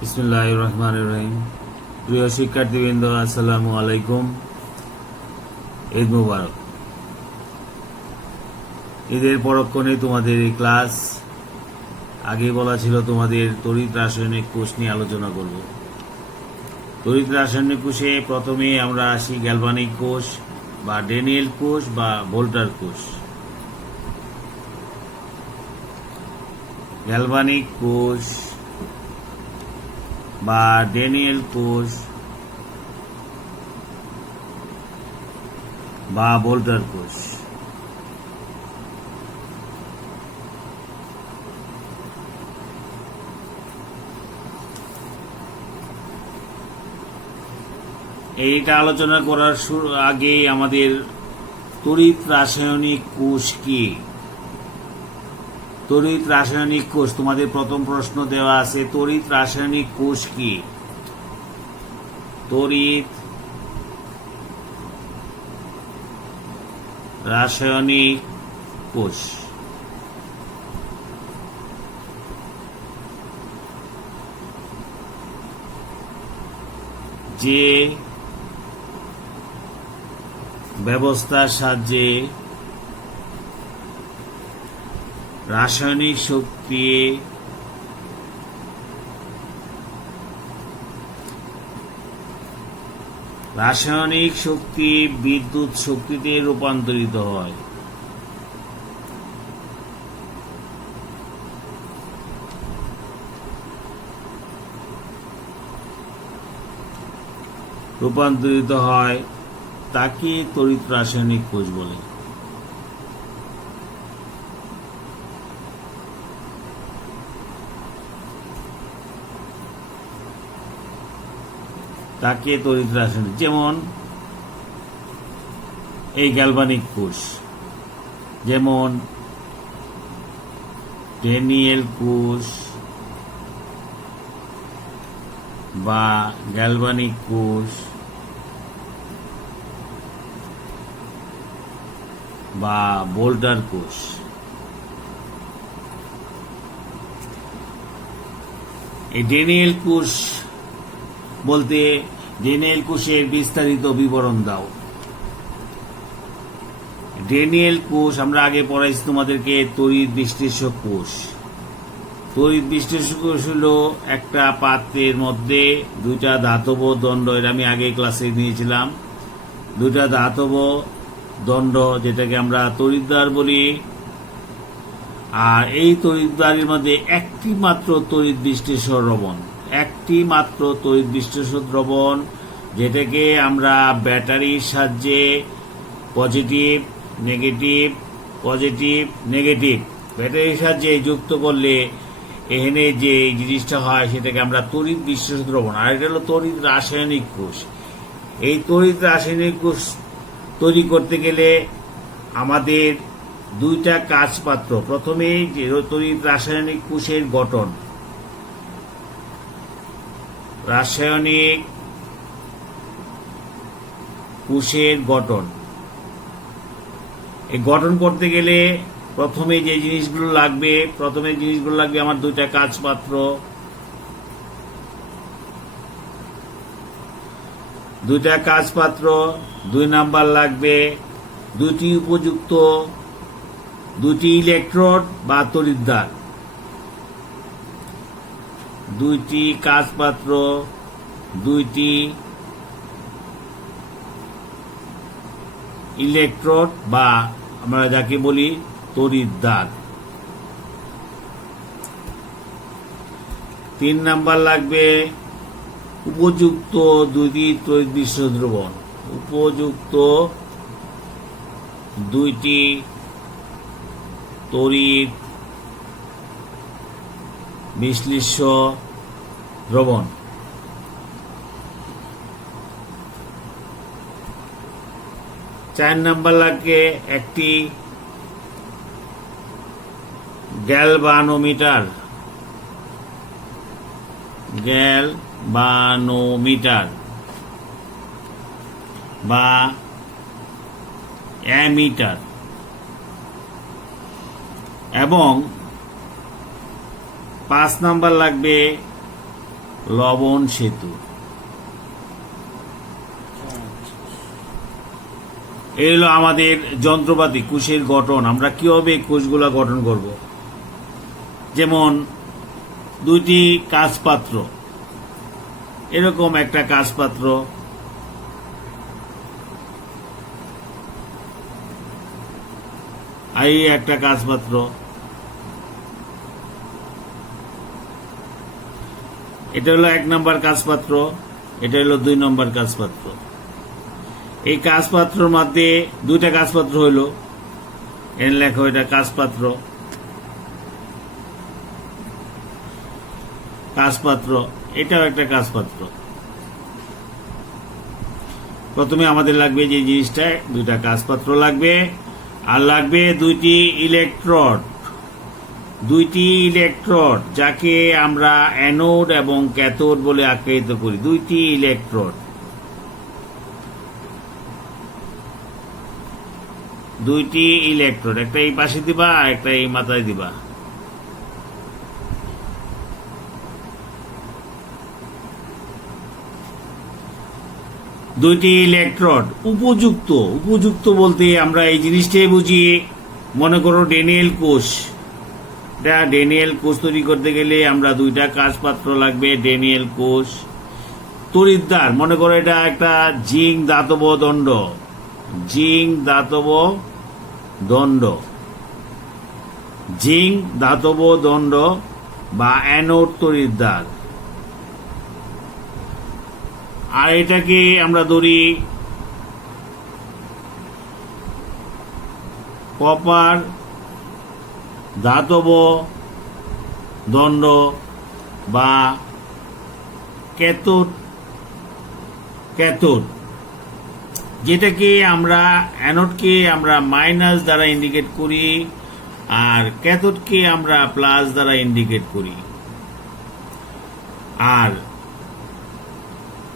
বিসমিল্লাহির রহমানির রহিম। প্রিয় শিক্ষার্থীবৃন্দ, আসসালামু আলাইকুম। ঈদ মুবারক। ঈদের পরক্ষণে তোমাদের এই ক্লাস। আগে বলা ছিল তোমাদের তড়িৎ রাসায়নিক কোষ নিয়ে আলোচনা করব। তড়িৎ রাসায়নিক কোষে প্রথমে আমরা আসি গ্যালভানিক কোষ বা ড্যানিয়েল কোষ বা ভোল্টার কোষ। গ্যালভানিক কোষ বা ড্যানিয়েল কোষ বা ভোল্টার কোষ। এইটা আলোচনা করার আগে আমাদের তড়িৎ রাসায়নিক কোষ কি? তড়িৎ রাসায়নিক কোষ, তোমাদের প্রথম প্রশ্ন দেওয়া আছে, তড়িৎ রাসায়নিক কোষ কি? তড়িৎ রাসায়নিক কোষ যে ব্যবস্থার সাহায্যে রাসায়নিক শক্তি বিদ্যুৎ শক্তিতে রূপান্তরিত হয়। তাকে তড়িৎ রাসায়নিক কোষ বলে। তাকে তড়িৎ রাসায়নিক, যেমন এই গ্যালভানিক কোষ, যেমন ড্যানিয়েল কোষ বা গ্যালভানিক কোষ বা ভোল্টার কোষ। এই ড্যানিয়েল কোষ বলতে ড্যানিয়েল কোষের বিস্তারিত বিবরণ দাও। ড্যানিয়েল কোষ আমরা আগে পড়াইছি তোমাদেরকে তড়িৎ বিশ্লেষক কোষ। তড়িৎ বিশ্লেষক কোষ হলো একটা পাত্রের মধ্যে দুইটা ধাতব দণ্ড, এটা আমি আগে ক্লাসে নিয়েছিলাম। দুইটা ধাতব দণ্ড, যেটাকে আমরা তড়িৎদ্বার বলি। আর এই তড়িৎদ্বারের মধ্যে একটি মাত্র তড়িৎ বিশ্লেষক দ্রবণ, যেটাকে আমরা ব্যাটারির সাহায্যে পজিটিভ নেগেটিভ ব্যাটারির সাহায্যে যুক্ত করলে এখানে যে জিনিসটা হয় সেটাকে আমরা তড়িৎ বিশ্লেষক দ্রবণ। আর এটা হলো তড়িৎ রাসায়নিক কোষ। এই তড়িৎ রাসায়নিক কোষ তৈরি করতে গেলে আমাদের দুইটা কাজপাত্র। প্রথমে যে তড়িৎ রাসায়নিক কোষের গঠন, রাসায়নিক কোষের গঠন, এই গঠন করতে গেলে প্রথমে যে জিনিসগুলো লাগবে আমার দুইটা কাজপাত্র। দুই নাম্বার লাগবে দুটি উপযুক্ত দুটি ইলেকট্রোড বা তড়িৎদ্বার। দুইটি কাজপাত্র, দুইটি ইলেকট্রোড বা আমরা যাকে বলি তড়িৎদ্বার। 3 নাম্বার লাগবে উপযুক্ত দুইটি তড়িৎ বিশ্লেষক দ্রবণ। উপযুক্ত দুইটি তড়িৎ বিশ্লেষ্য দ্রবণ। 4 নাম্বার লাগে একটি গ্যালভানোমিটার বা অ্যামিটার, এবং 5 নাম্বার লাগবে লবণ সেতু। এই হলো আমাদের যন্ত্রপাতি, কোষের গঠন। আমরা কিভাবে কোষগুলা গঠন করব। যেমন দুইটি কাঁচপাত্র, এরকম একটা কাঁচপাত্র, এই একটা কাঁচপাত্র, এটা হলো 1 নম্বর কাঁচপাত্র, এটা হলো 2 নম্বর কাঁচপাত্র। এই কাঁচপাত্রের মধ্যে দুইটা কাঁচপাত্র হইল, এর লেখো এটা কাঁচপাত্র, কাঁচপাত্র, এটাও একটা কাঁচপাত্র। প্রথমে আমাদের লাগবে যে জিনিসটা, দুইটা কাঁচপাত্র লাগবে, আর লাগবে দুইটি ইলেকট্রোড। দুইটি ইলেকট্রোড, যাকে আমরা অ্যানোড এবং ক্যাথোড বলে আখ্যায়িত করি। দুইটি ইলেকট্রোড, দুইটি ইলেকট্রোড, একটা এই পাশে দিবা আর একটা এই মাথায় দিবা। দুইটি ইলেকট্রোড উপযুক্ত। উপযুক্ত বলতে আমরা এই জিনিসটাই বুঝি, মনে করো ড্যানিয়েল কোষ। ড্যানিয়েল কোষ তৈরি করতে গেলে আমরা দুইটা কাঁচপাত্র লাগবে, ড্যানিয়েল কোষ। তড়িৎদ্বার, মনে করো এটা একটা জিঙ্ক ধাতব দণ্ড, জিঙ্ক ধাতব দণ্ড, জিঙ্ক ধাতব দণ্ড বা অ্যানোড তড়িৎদ্বার। আর এটাকে আমরা ধরি কপার ধাতব দণ্ড বা ক্যাথোড, ক্যাথোড, যেটাকে আমরা অ্যানোডকে আমরা মাইনাস দ্বারা ইন্ডিকেট করি আর ক্যাথোডকে আমরা প্লাস দ্বারা ইন্ডিকেট করি। আর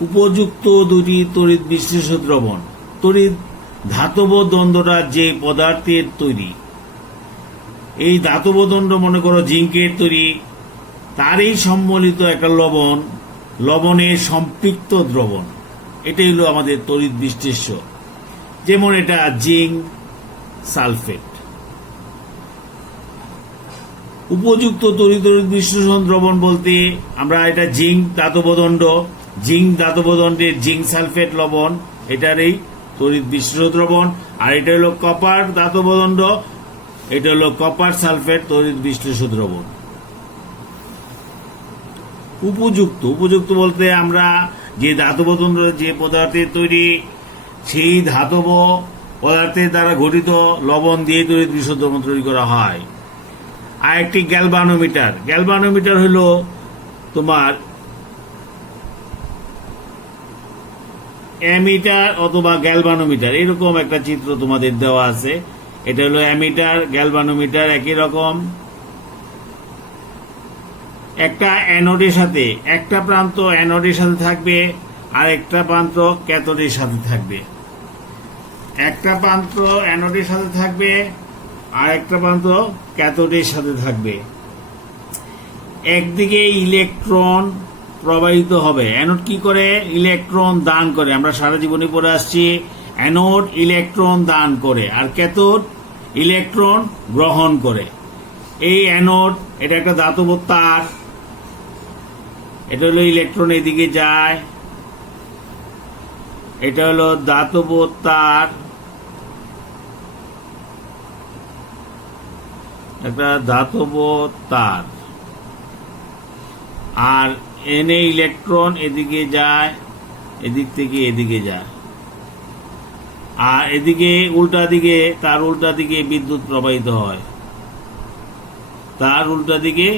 উপযুক্ত দুটি তড়িৎ বিশ্লেষ্য দ্রবণ, তড়িৎ ধাতব দণ্ডটা যে পদার্থের তৈরি, এই ধাতব দণ্ড মনে করো জিঙ্কের তৈরি, তারই সম্বলিত একটা লবণ, লবণের সম্পৃক্ত দ্রবণ, এটাই হলো আমাদের তড়িৎ বিশ্লেষ্য। যেমন এটা জিঙ্ক সালফেট। উপযুক্ত তড়িৎ বিশ্লেষণ দ্রবণ বলতে আমরা এটা জিঙ্ক ধাতব দণ্ড, জিঙ্ক ধাতব দণ্ডের জিঙ্ক সালফেট লবণ, এটার এই তড়িৎ বিশ্লেষ্য দ্রবণ। আর এটা হলো কপার ধাতব দণ্ড, এটা হলো কপার সালফেট তড়িৎ বিশ্লেষ্য দ্রবণ। উপযুক্ত, উপযুক্ত বলতে আমরা যে ধাতব দণ্ড যে পদার্থের তৈরি, সেই ধাতব পদার্থের দ্বারা গঠিত লবণ দিয়ে তড়িৎ বিশ্লেষ্য দ্রবণ তৈরি করা হয়। আর একটি গ্যালভানোমিটার। গ্যালভানোমিটার হলো তোমার অ্যামিটার অথবা গ্যালভানোমিটার, এরকম একটা চিত্র তোমাদের দেওয়া আছে। এটা হলো অ্যামিটার, গ্যালভানোমিটার একই রকম। একটা অ্যানোডের সাথে, একটা প্রান্ত অ্যানোডের সাথে থাকবে আর একটা প্রান্ত ক্যাথোডের সাথে থাকবে। একটা প্রান্ত অ্যানোডের সাথে থাকবে আর একটা প্রান্ত ক্যাথোডের সাথে থাকবে। একদিকে ইলেকট্রন প্রবাহিত হবে। অ্যানোড কি করে? ইলেকট্রন দান করে। আমরা সারা জীবনে পড়ে আসছি, অ্যানোড ইলেকট্রন দান করে আর ক্যাথোড ইলেকট্রন গ্রহণ করে। এই অ্যানোড, এটা একটা ধাতব তার, এটা হলো ইলেকট্রন এদিকে যায়, এটা হলো ধাতব তার, একটা ধাতব তার। আর এনে ইলেকট্রন এদিকে যায়, এদিক থেকে এদিকে যায়। আর এদিকে উল্টা দিকে, তার উল্টা দিকে বিদ্যুৎ প্রবাহিত হয়, তার উল্টা দিকে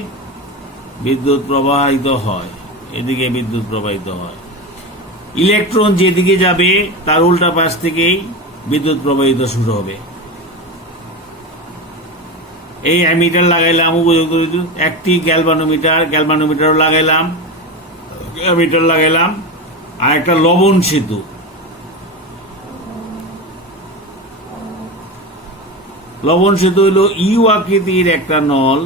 বিদ্যুৎ প্রবাহিত হয়, এদিকে বিদ্যুৎ প্রবাহিত হয়। ইলেকট্রন যেদিকে যাবে তার উল্টা পাশ থেকেই বিদ্যুৎ প্রবাহিত শুরু হবে। এই অ্যামিটার লাগাইলাম, উপযুক্ত বিদ্যুৎ। একটি গ্যালভানোমিটার, গ্যালভানোমিটারও লাগাইলাম, অ্যামিটার লাগাইলাম। আর একটা লবণ সেতু। লবণ সেতু হলো ইউ আকৃতির একটা নল,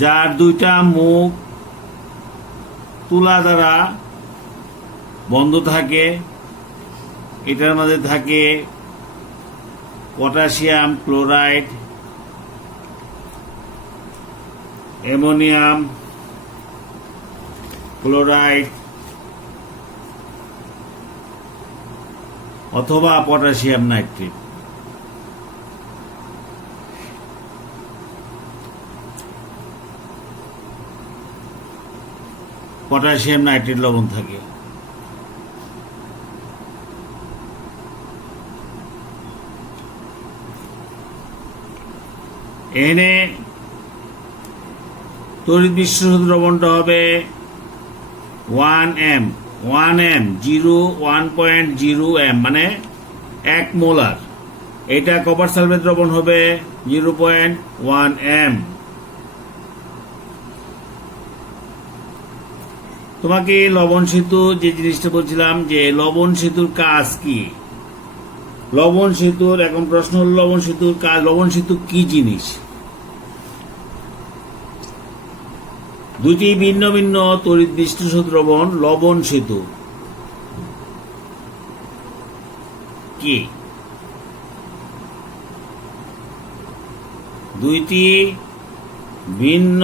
যার দুইটা মুখ তুলা দ্বারা বন্ধ থাকে। এটার মধ্যে থাকে পটাশিয়াম ক্লোরাইড, অ্যামোনিয়াম ক্লোরাইড অথবা পটাশিয়াম নাইট্রেট। পটাশিয়াম নাইট্রেট লবণ থাকে। এনে তড়িৎ বিশ্লেষণ দ্রবণটা হবে 1m 1.0 m মানে 1 মোলার। এটা কপার সালফেট দ্রবণ হবে 0.1 m। তোমাকে লবণ সেতু যে জিনিসটা বলছিলাম যে লবণ সেতুর কাজ কি, লবণ সেতুর এখন প্রশ্ন হল লবণ সেতুর কাজ। লবণ সেতু কি জিনিস? দুটি ভিন্ন ভিন্ন তড়িৎ বিশ্লেষণ দ্রবণ লবণ সেতু কি? দুইটি ভিন্ন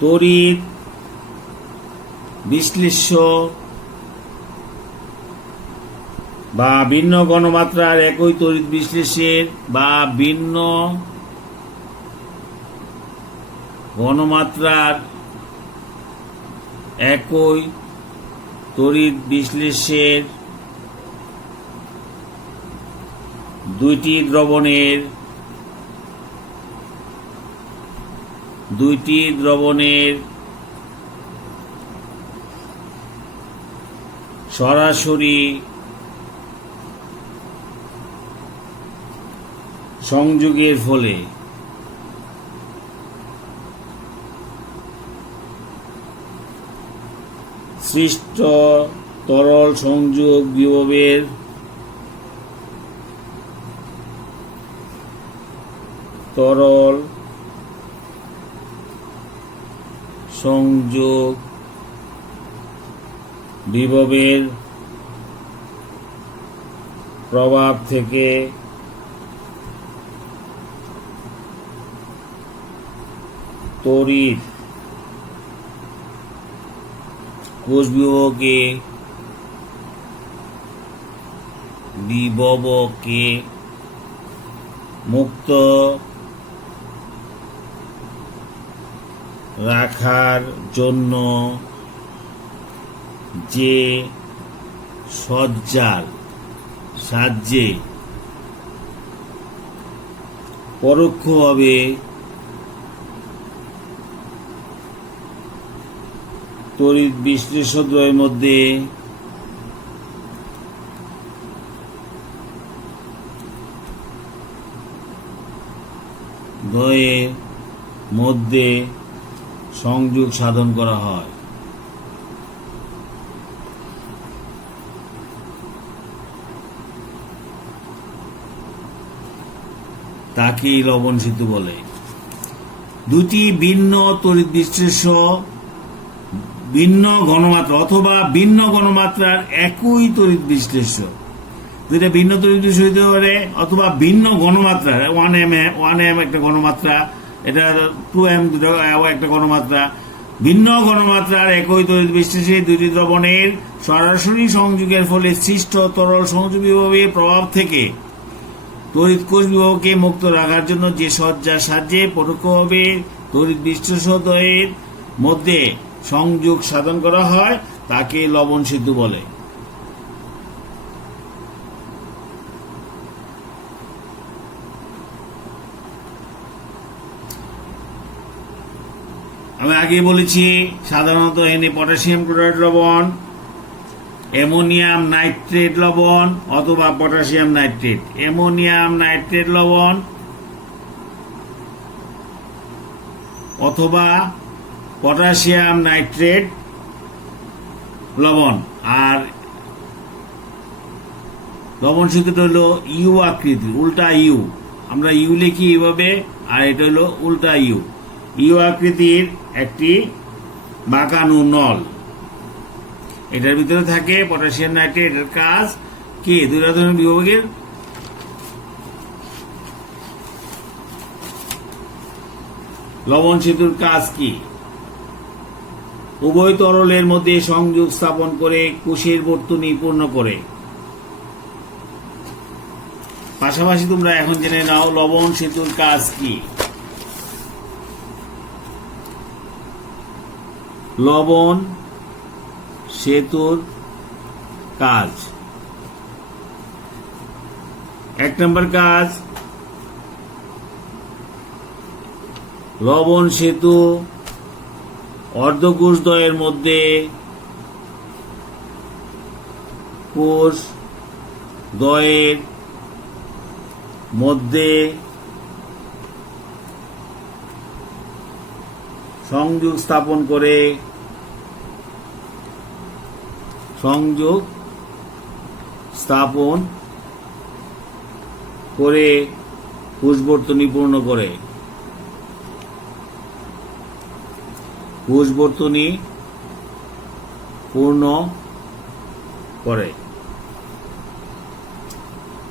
তড়িৎ বিশ্লেষ্য বা ভিন্ন ঘনমাত্রার একই তড়িৎ বিশ্লেষের বা ভিন্ন ঘনমাত্রার একই তড়িৎ বিশ্লেষের দুইটি দ্রবণের সরাসরি সংযোগের ফলে সৃষ্ট তরল সংযোগ বিভবের তরল সংযোগ বিভবের প্রভাব থেকে তড়িৎ কোষ বিভবকে মুক্ত রাখার জন্য যে সজ্জার সাহায্যে পরোক্ষভাবে তড়িৎ বিশ্লেষণদ্বয়ের মধ্যে সংযোগ সাধন করা হয়। তাকেই লবণ সেতু বলে। দুটি ভিন্ন তড়িৎ বিশ্লেষ্য ভিন্ন ঘনমাত্রা অথবা ভিন্ন ঘনমাত্রার একই তড়িৎ বিশ্লেষ্য, দুইটা ভিন্ন তড়িৎ বিশ্লেষ্য হতে পারে অথবা ভিন্ন ঘনমাত্রার 1m একটা ঘনমাত্রা, এটা 2m একটা ঘনমাত্রা। ভিন্ন ঘনমাত্রার একই তড়িৎ বিশ্লেষে দুটি দ্রবণের সরাসরি সংযোগের ফলে সৃষ্ট তরল সংযোগ বিভবের প্রভাব থেকে তড়িৎ কোষ বিভবকে মুক্ত রাখার জন্য যে সজ্জার সাহায্যে পরোক্ষভাবে তড়িৎ বিশ্লেষণদ্বয়ের মধ্যে সংযোগ সাধন করা হয় তাকে লবণ সেতু বলে। আমি আগে বলেছি সাধারণত এনে পটাশিয়াম ক্লোরাইড লবণ, অ্যামোনিয়াম নাইট্রেট লবণ অথবা পটাশিয়াম নাইট্রেট। অ্যামোনিয়াম নাইট্রেট লবণ অথবা পটাশিয়াম নাইট্রেট লবণ। আর লবণ সেতুটা হল ইউ আকৃতির, উল্টা ইউ, আমরা ইউ লিখি এইভাবে, আর এটা হলো উল্টা ইউ। ইউ আকৃতির একটি বাঁকানো নল, এটার ভিতরে থাকে পটাশিয়াম নাইট্রেট। এটার কাজ কি? দুই রাসায়নিক বিভাগের লবণ সেতুর কাজ কি? উভয় তরলের মধ্যে সংযোগ স্থাপন করে কোষের বর্তনী পূর্ণ করে। পাশাপাশি তোমরা এখন জেনে নাও লবণ সেতুর কাজ কি। লবণ সেতুর কাজ, 1 নম্বর কাজ, লবণ সেতু অর্ধকোষদ্বয়ের মধ্যে কোষ দ্বয়ের মধ্যে সংযোগ স্থাপন করে কোষবর্তনী পূর্ণ করে। কোষবর্তনী পূর্ণ করে।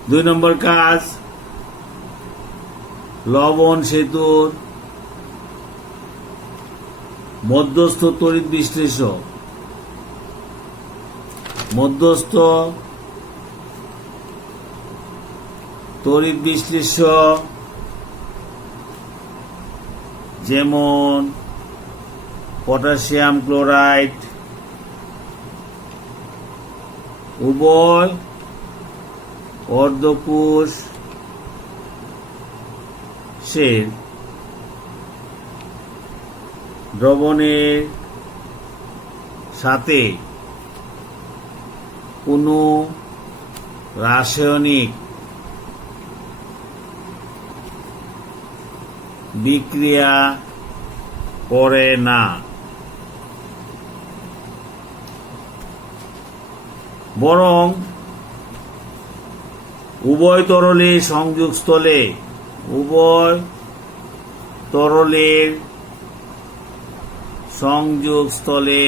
2 নম্বর কাজ, লবণ সেতুর মধ্যস্থ তড়িৎ বিশ্লেষক, মধ্যস্থ তড়িৎ বিশ্লেষক যেমন পটাশিয়াম ক্লোরাইড, উভয় অর্ধকোষের দ্রবণের সাথে কোনো রাসায়নিক বিক্রিয়া করে না, বরং উভয় তরলের সংযোগস্থলে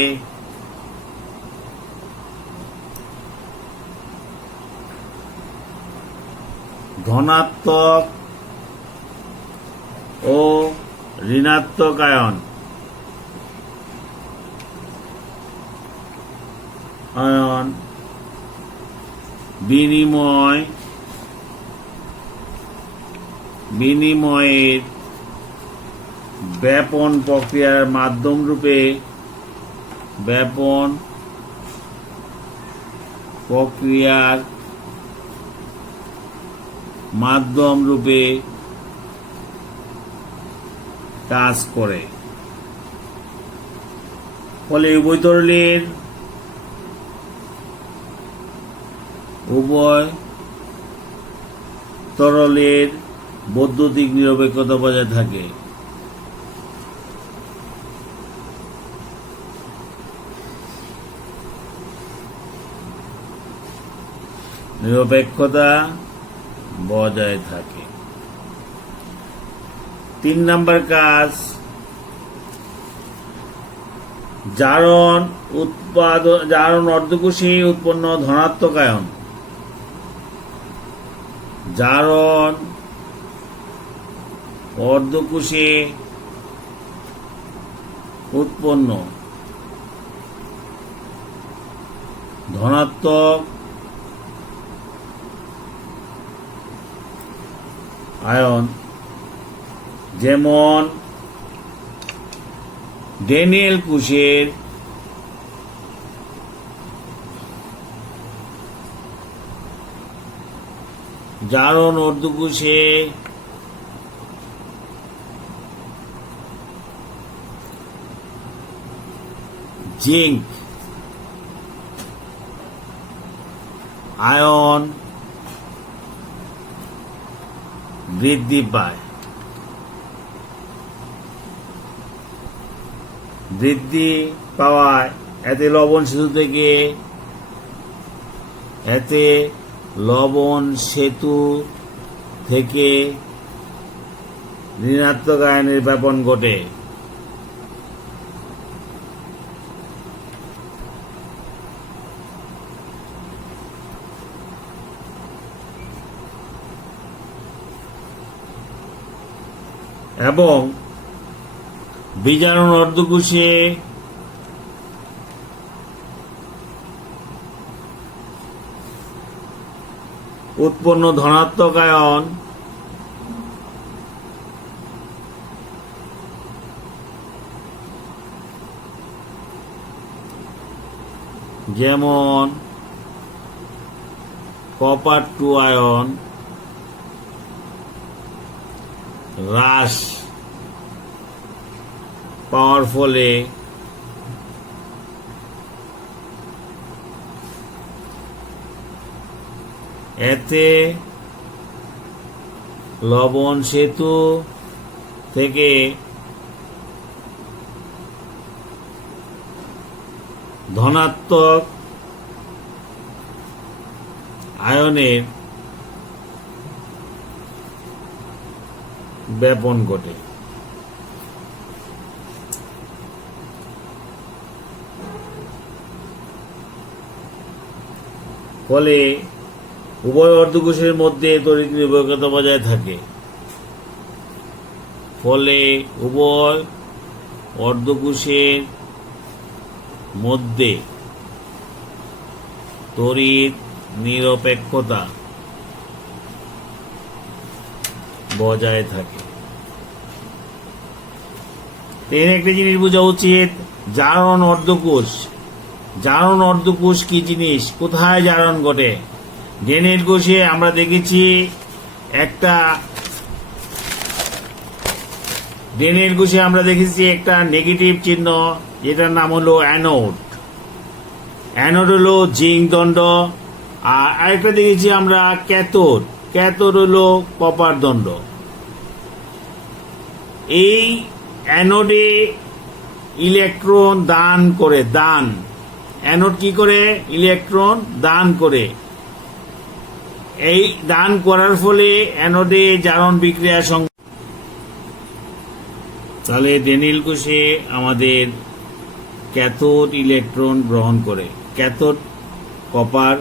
ধনাত্মক ও ঋণাত্মক আয়ন বিনিময়ের ব্যাপন প্রক্রিয়ার মাধ্যম রূপে কাজ করে। ফলে উভয় তরলের বৈদ্যুতিক নিরপেক্ষতা বজায় থাকে। নিরপেক্ষতা বজায় থাকে। 3 নম্বর কাজ, জারণ অর্ধকোষে উৎপন্ন ধনাত্মক আয়ন, জারণ অর্ধকোষে উৎপন্ন ধনাত্মক আয়ন যেমন ড্যানিয়েল কোষের জারণ অর্ধকোষে জিঙ্ক আয়ন বৃদ্ধি পায়। বৃদ্ধি পাওয়ায় এতে লবণ সেতু থেকে ঋণাত্মক আয়নের ব্যাপন ঘটে। এবং বিজারণ অর্ধকোষে উৎপন্ন ধনাত্মক আয়ন যেমন কপার 2 আয়ন হ্রাস পাওয়ার ফলে এতে লবণ সেতু থেকে ধনাত্মক আয়নের ব্যাপন ঘটে। ফলে উভয় অর্ধকোষের মধ্যে তড়িৎ নির্ভরতা বজায় থাকে। ফলে উভয় অর্ধকোষের মধ্যে তড়িৎ নিরপেক্ষতা বজায় থাকে। এর একটা জিনিস বোঝা উচিত, জারণ অর্ধকোষ। জারণ অর্ধকোষ কি জিনিস, কোথায় জারণ ঘটে? ডেনিল কোষে আমরা দেখেছি একটা নেগেটিভ চিহ্ন, যেটার নাম হলো অ্যানোড। অ্যানোড হলো জিঙ্ক দণ্ড। আর আরেকটা দেখেছি আমরা ক্যাথোড। ক্যাথোড হলো কপার দণ্ড। এই অ্যানোডে ইলেকট্রন দান করে। অ্যানোড কি করে? ইলেকট্রন দান করে। এই দান করার ফলে অ্যানোডে জারণ বিক্রিয়া তাহলে ডেনিল কোষে আমাদের ক্যাথোড ইলেকট্রন গ্রহণ করে। ক্যাথোড কপার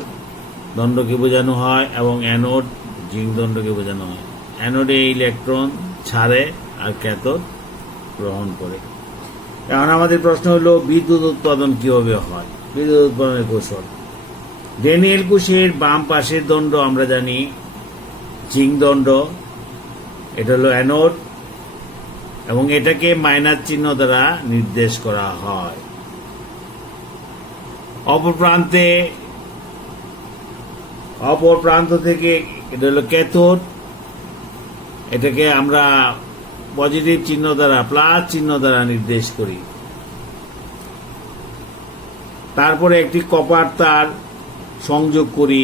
দণ্ডকে বোঝানো হয় এবং অ্যানোড জিঙ্ক দণ্ডকে বোঝানো হয়। অ্যানোডে ইলেকট্রন ছাড়ে আর ক্যাথোড গ্রহণ করে। এখন আমাদের প্রশ্ন হলো বিদ্যুৎ উৎপাদন কিভাবে হয়, বিদ্যুৎ উৎপাদনের কৌশল। ডেনিয়েল কোষের বাম পাশের দণ্ড আমরা জানি জিঙ্ক দণ্ড, এটা হলো অ্যানোড এবং এটাকে মাইনাস চিহ্ন দ্বারা নির্দেশ করা হয়। অপর প্রান্ত থেকে এটা হলো ক্যাথোড, এটাকে আমরা পজিটিভ চিহ্ন দ্বারা প্লাস চিহ্ন দ্বারা নির্দেশ করি। তারপরে একটি কপার তার সংযোগ করি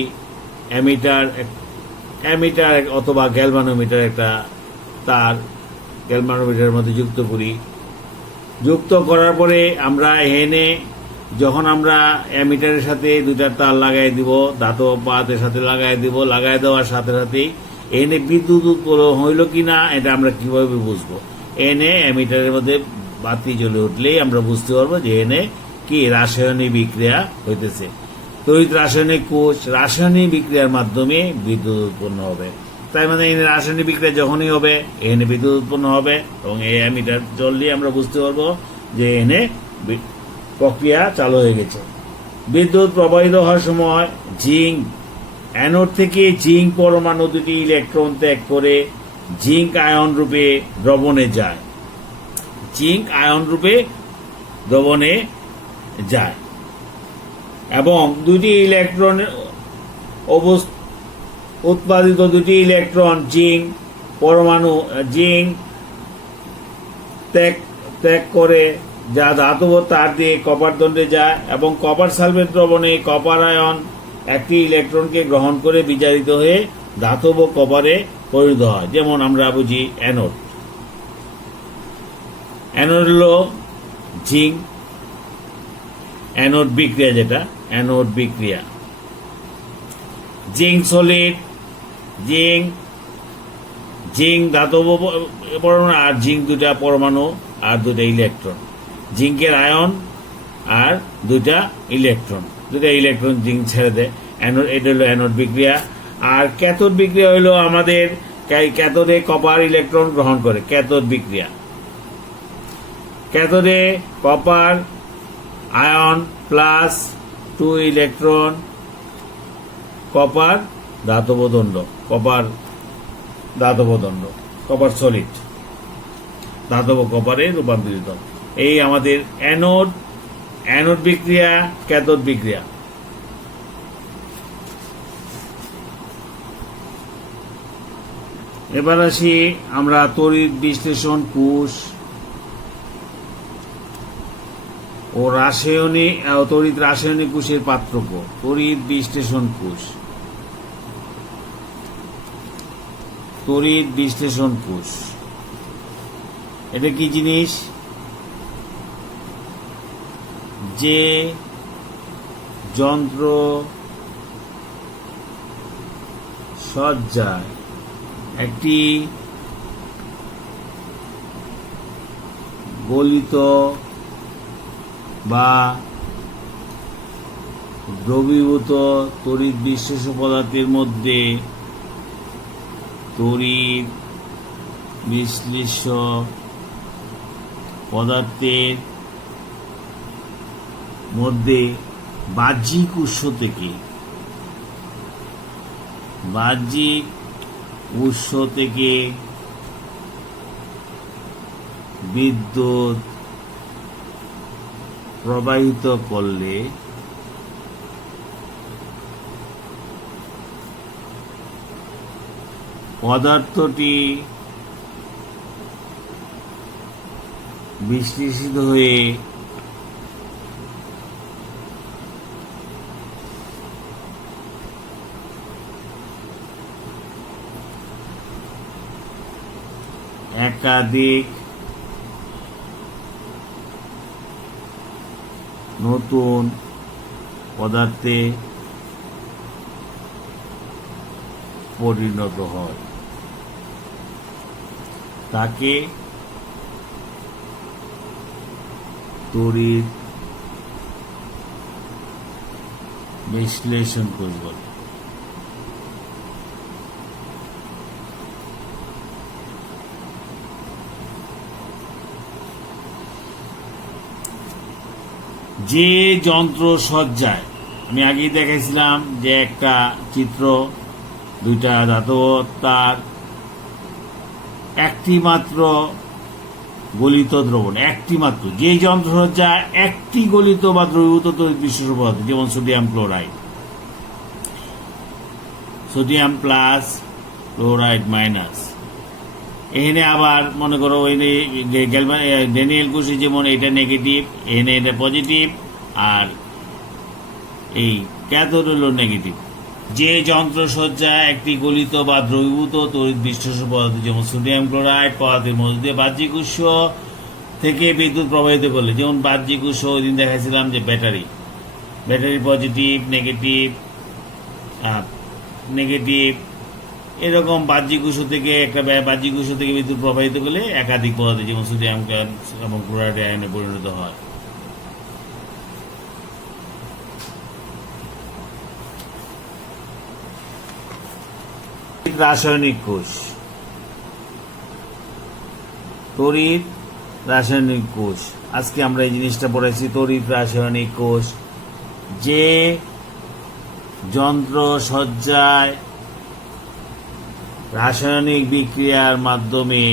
অ্যামিটার অথবা গ্যালভানোমিটার, একটা তার গ্যালভানোমিটারের মধ্যে যুক্ত করি। যুক্ত করার পরে আমরা এনে যখন আমরা অ্যামিটারের সাথে দুইটা তার লাগাই দিব, ধাতব পাতের সাথে লাগাই দিব, লাগাই দেওয়ার সাথে সাথেই এনে বিদ্যুৎ উৎপন্ন হইল কিনা এটা আমরা কিভাবে বুঝবো? এনে অ্যামিটারের মধ্যে বাতি জ্বলে উঠলেই আমরা বুঝতে পারবো যে এনে কি রাসায়নিক বিক্রিয়া হইতেছে। তড়িৎ রাসায়নিক কোষ, রাসায়নিক বিক্রিয়ার মাধ্যমে বিদ্যুৎ উৎপন্ন হবে। তাই মানে এনে রাসায়নিক বিক্রিয়া যখনই হবে এনে বিদ্যুৎ উৎপন্ন হবে এবং এই অ্যামিটার জ্বললেই আমরা বুঝতে পারবো যে এনে প্রক্রিয়া চালু হয়ে গেছে। বিদ্যুৎ প্রবাহিত হওয়ার সময় জিঙ্ক অ্যানোড থেকে জিঙ্ক পরমাণু দুটি ইলেকট্রন ত্যাগ করে জিঙ্ক আয়ন রূপে দ্রবণে যায়। জিঙ্ক আয়ন রূপে দ্রবণে যায় এবং দুটি ইলেকট্রন উৎপাদিত দুটি ইলেকট্রন জিঙ্ক পরমাণু জিঙ্ক ত্যাগ করে যা ধাতব তার দিয়ে কপার দণ্ডে যায় এবং কপার সালফেট দ্রবণে কপার আয়ন একটি ইলেকট্রনকে গ্রহণ করে বিজারিত হয়ে ধাতব কপারে পরিণত হয়। যেমন আমরা বুঝি অ্যানোড। অ্যানোড হলো জিঙ্ক অ্যানোড বিক্রিয়া, যেটা অ্যানোড বিক্রিয়া। জিঙ্ক সলিড, জিঙ্ক ধাতব পরমাণু আর জিঙ্ক দুটা পরমাণু আর দুটা ইলেকট্রন, জিঙ্কের আয়ন আর দুটা ইলেকট্রন জিঙ্ক ছেড়ে দেয়। অ্যানোড, এটা হলো অ্যানোড বিক্রিয়া। আর ক্যাথোড বিক্রিয়া হলো আমাদের ক্যাথোডে কপার ইলেকট্রন গ্রহণ করে, ক্যাথোড বিক্রিয়া। ক্যাথোডে copper ion plus 2 electron, copper ধাতব দণ্ড, কপার সলিড ধাতব কপারে রূপান্তরিত। এই আমাদের অ্যানোড বিক্রিয়া, ক্যাথোড বিক্রিয়া। এবার আসি আমরা তড়িৎ বিশ্লেষণ কোষ ও তড়িৎ রাসায়নিক কোষের পার্থক্য। তড়িৎ বিশ্লেষণ কোষ এটা কি জিনিস? যে যন্ত্র সজ্জায় একটি গলিত বা দ্রবীভূত তড়িৎ বিশ্লেষ্য পদার্থের মধ্যে তড়িৎ বিশ্লেষ্য পদার্থের মধ্যে বাহ্যিক উৎস থেকে বিদ্যুৎ প্রবাহিত করলে পদার্থটি বিশ্লেষিত হয়ে একাধিক নতুন পদার্থে পরিণত হয়, তাকে তড়িৎ বিশ্লেষণ কোষ বলে। যে যন্ত্র সজ্জায়, আমি আগেই দেখাইছিলাম যে একটা চিত্র, দুইটা ধাতব তার, একটি মাত্র গলিত দ্রবণ, একটি মাত্র, যে যন্ত্র সজ্জায় একটি গলিত বা দ্রবীভূত তড়িৎ বিশ্লেষ্য পদার্থ, যেমন sodium chloride, sodium plus chloride minus. এখানে আবার মনে করো ড্যানিয়েল কোষে যেমন এটা নেগেটিভ, এখানে এটা পজিটিভ, আর এই ক্যাথোড হলো নেগেটিভ। যে যন্ত্রসজ্জায় একটি গলিত বা দ্রবীভূত তড়িৎ বিশ্লেষ্য পদার্থ, যেমন সোডিয়াম ক্লোরাইড পদার্থের মধ্যে দিয়ে বাহ্যিক উৎস থেকে বিদ্যুৎ প্রবাহিত করলে, যেমন বাহ্যিক উৎস ওই দিন দেখাইছিলাম যে ব্যাটারি পজিটিভ নেগেটিভ, এরকম বাহ্যিক উৎস থেকে বিদ্যুৎ প্রবাহিত করলে একাধিক পদার্থ, যেমন সোডিয়াম এবং ক্লোরাইড আয়নে পরিণত হয়। রাসায়নিক কোষ, তড়িৎ রাসায়নিক কোষ। আজকে আমরা এই জিনিসটা পড়েছি, তড়িৎ রাসায়নিক কোষ। যে যন্ত্র সজ্জায় রাসায়নিক বিক্রিয়ার মাধ্যমে